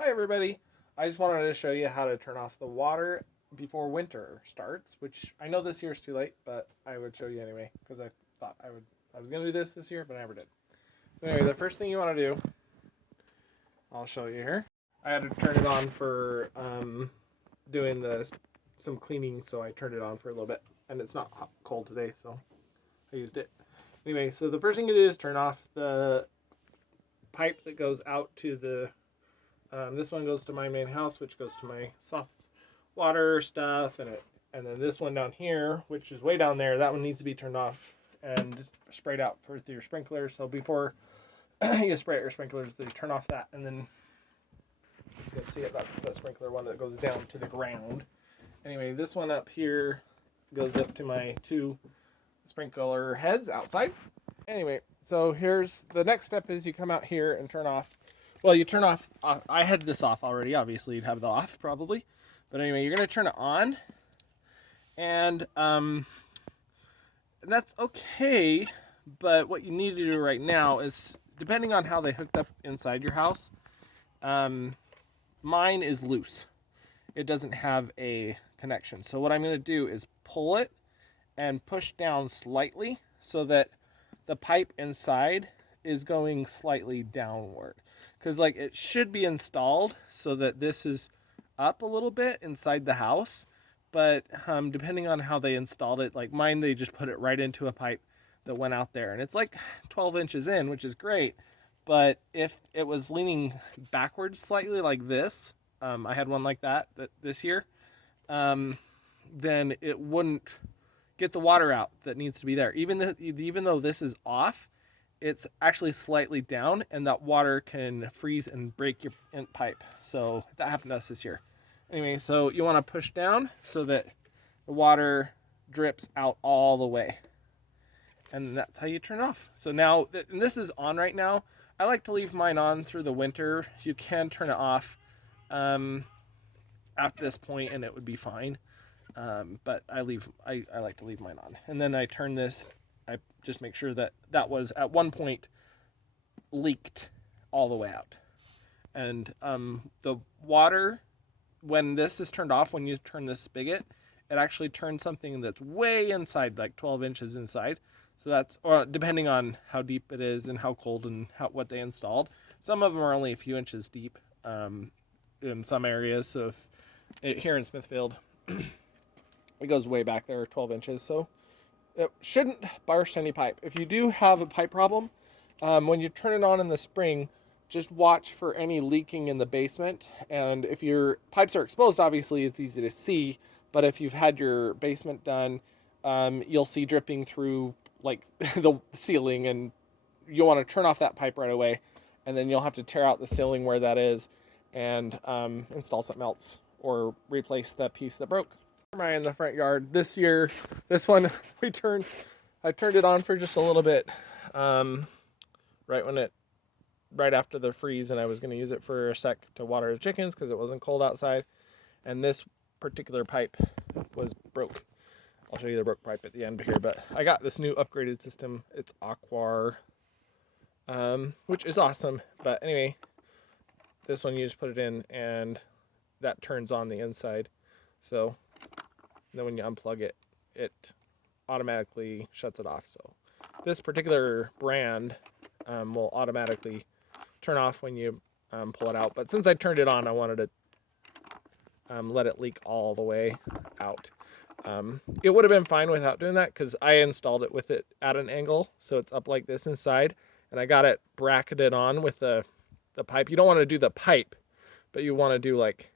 Hi everybody. I just wanted to show you how to turn off the water before winter starts, which I know this year's too late, but I would show you anyway because I thought I was going to do this year, but I never did. Anyway, the first thing you want to do, I'll show you here. I had to turn it on for doing some cleaning, so I turned it on for a little bit, and it's not cold today, so I used it. Anyway, so the first thing you do is turn off the pipe that goes out to the this one goes to my main house, which goes to my soft water stuff, and then this one down here, which is way down there, that one needs to be turned off and sprayed out through your sprinkler. So before you spray out your sprinklers, you turn off that, and then you can see it. That's the sprinkler one that goes down to the ground. Anyway, this one up here goes up to my two sprinkler heads outside. Anyway, so here's the next step: is you come out here and turn off. Well, you turn off, I had this off already, obviously you'd have it off probably. But anyway, you're going to turn it on, and that's okay, but what you need to do right now is, depending on how they hooked up inside your house, mine is loose. It doesn't have a connection. So what I'm going to do is pull it and push down slightly so that the pipe inside is going slightly downward. Because like it should be installed so that this is up a little bit inside the house, but depending on how they installed it, like mine, they just put it right into a pipe that went out there, and it's like 12 inches in, which is great. But if it was leaning backwards slightly like this, I had one like that this year, then it wouldn't get the water out that needs to be there. Even though this is off, it's actually slightly down, and that water can freeze and break your pipe. So that happened to us this year. Anyway, so you want to push down so that the water drips out all the way. And that's how you turn it off. So now, and this is on right now. I like to leave mine on through the winter. You can turn it off at this point and it would be fine. But I like to leave mine on. And then I turn this, I just make sure that was at one point leaked all the way out. And the water, when this is turned off, when you turn this spigot, it actually turns something that's way inside, like 12 inches inside. So that's, or depending on how deep it is and how cold and what they installed. Some of them are only a few inches deep in some areas. So here in Smithfield, it goes way back there, 12 inches. So it shouldn't burst any pipe. If you do have a pipe problem, when you turn it on in the spring, just watch for any leaking in the basement. And if your pipes are exposed, obviously it's easy to see. But if you've had your basement done, you'll see dripping through like the ceiling, and you'll want to turn off that pipe right away. And then you'll have to tear out the ceiling where that is and install something else or replace the piece that broke. In the front yard this year, this one I turned it on for just a little bit, right after the freeze, and I was going to use it for a sec to water the chickens because it wasn't cold outside, and this particular pipe was broke. I'll show you the broke pipe at the end here, but I got this new upgraded system. It's Aquar, which is awesome. But anyway, this one you just put it in and that turns on the inside. So then when you unplug it, it automatically shuts it off. So this particular brand will automatically turn off when you pull it out. But since I turned it on, I wanted to let it leak all the way out. It would have been fine without doing that because I installed it with it at an angle, so it's up like this inside, and I got it bracketed on with the pipe. You don't want to do the pipe, but you want to do like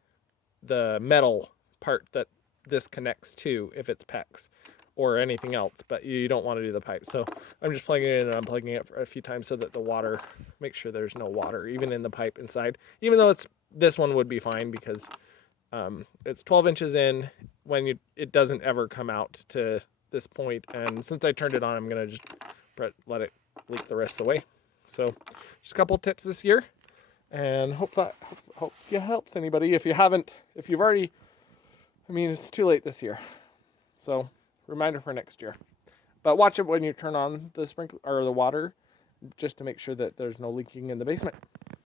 the metal part that this connects to if it's PEX or anything else, but you don't want to do the pipe. So I'm just plugging it in and unplugging it for a few times so that the water, make sure there's no water even in the pipe inside, even though this one would be fine because it's 12 inches in when it doesn't ever come out to this point. And since I turned it on, I'm going to just let it leak the rest of the way. So just a couple tips this year, and hope it helps anybody. If you've already, it's too late this year. So reminder for next year, but watch it when you turn on the sprinkler or the water, just to make sure that there's no leaking in the basement.